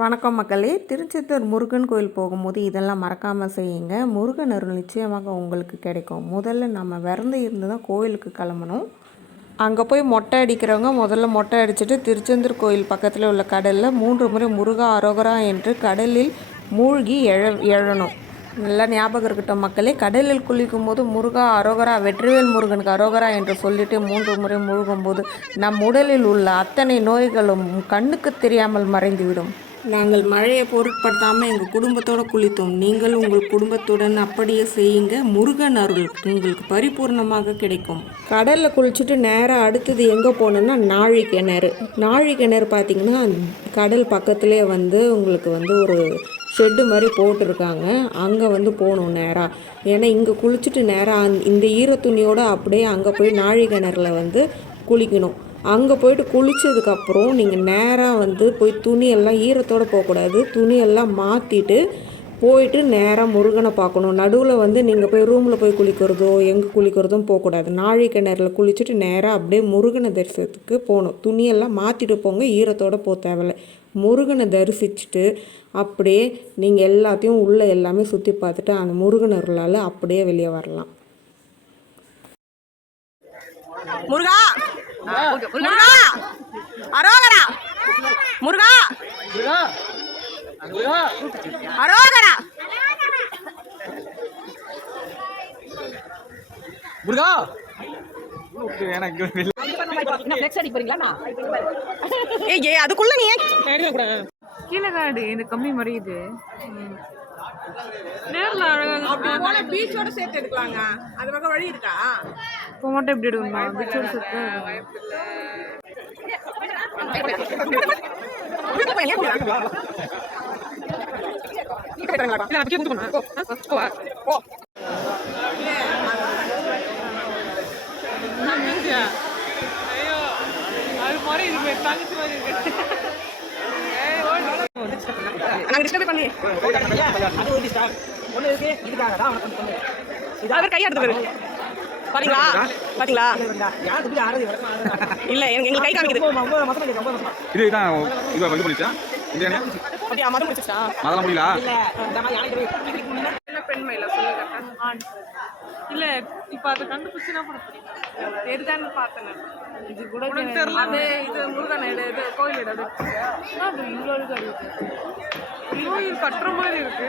வணக்கம் மக்களே. திருச்செந்தூர் முருகன் கோயில் போகும்போது இதெல்லாம் மறக்காமல் செய்யுங்க. முருகன் அருள் நிச்சயமாக உங்களுக்கு கிடைக்கும். முதல்ல நம்ம விறந்து இருந்து தான் கோயிலுக்கு கிளம்பணும். அங்கே போய் மொட்டை அடிக்கிறவங்க முதல்ல மொட்டை அடிச்சுட்டு திருச்செந்தூர் கோயில் பக்கத்தில் உள்ள கடலில் மூன்று முறை முருகா அரோகரா என்று கடலில் மூழ்கி எழ எழணும். நல்லா ஞாபகம் இருக்கட்டும் மக்களே. கடலில் குளிக்கும் போது முருகா அரோகரா வெற்றிவேல் முருகனுக்கு அரோகரா என்று சொல்லிட்டு மூன்று முறை முழுகும் போது நம் உடலில் உள்ள அத்தனை நோய்களும் கண்ணுக்கு தெரியாமல் மறைந்துவிடும். நாங்கள் மழையை பொருட்படுத்தாமல் எங்கள் குடும்பத்தோடு குளித்தோம். நீங்கள் உங்கள் குடும்பத்துடன் அப்படியே செய்யுங்க. முருகன் அருள் உங்களுக்கு பரிபூர்ணமாக கிடைக்கும். கடலில் குளிச்சுட்டு நேராக அடுத்தது எங்கே போனோம்னா நாழி கிணறு நாழி கிணறு பார்த்தீங்கன்னா கடல் பக்கத்துலேயே வந்து உங்களுக்கு வந்து ஒரு ஷெட்டு மாதிரி போட்டிருக்காங்க. அங்கே வந்து போகணும் நேராக ஏன்னா இங்கே குளிச்சுட்டு நேராக இந்த ஈரத்துணியோடு அப்படியே அங்கே போய் நாழி கிணறுல வந்து குளிக்கணும். அங்கே போயிட்டு குளித்ததுக்கப்புறம் நீங்கள் நேராக வந்து போய் துணியெல்லாம் ஈரத்தோடு போகக்கூடாது. துணியெல்லாம் மாற்றிட்டு போயிட்டு நேராக முருகனை பார்க்கணும். நடுவில் வந்து நீங்கள் போய் ரூமில் போய் குளிக்கிறதோ எங்கே குளிக்கிறதும் போகக்கூடாது. நாழி கிணறுல குளிச்சுட்டு நேராக அப்படியே முருகனை தரிசனத்துக்கு போகணும். துணியெல்லாம் மாற்றிட்டு போங்க ஈரத்தோடு போக தேவையில்ல. முருகனை தரிசிச்சுட்டு அப்படியே நீங்கள் எல்லாத்தையும் உள்ளே எல்லாமே சுற்றி பார்த்துட்டு அந்த முருகன் அருளால் அப்படியே வெளியே வரலாம். முருகா. முருகா. அரோகரா. முருகா. அரோகரா. முருகா. எனக்கு ஏய் ஏய் அதுக்குள்ள நீ கீழே காடு இந்த கம்மி மறையுது நேரில் அழகாக போன பீச்சோட சேர்த்து எடுக்கலாங்க. அது பக்கம் வழி இருக்கா? இப்போ மட்டும் எப்படி எடுக்கணுமா? பிச்சோட ஐயோ அது மாதிரி இருக்கு. தங்கச்சி மாதிரி இருக்கு. நாங்க டிஸ்டர்ப் பண்ணி. அவர் கையா எடுத்து பாரு. பாத்தீங்களா? பாத்தீங்களா? இல்ல எனக்கு எங்களுக்கு கை காமிக்குது. இது இதான் இது வந்து பண்ணிச்சா? இது என்ன? அப்படியா மதம் முடிச்சிட்டா அதெல்லாம் முடியல? பெண்மையில சொல்லுங்க ஆண் இல்ல இப்ப அதை கண்டுபிடிச்சு என்ன பண்ண போறீங்க? தெரிதான்னு பார்த்தேன். இது கூட தெரியல அது இது முருகன் இடம் இது கோயில் இடம் அது. இவ்வளோ இருக்கு கோயில் கட்டுற மாதிரி இருக்கு.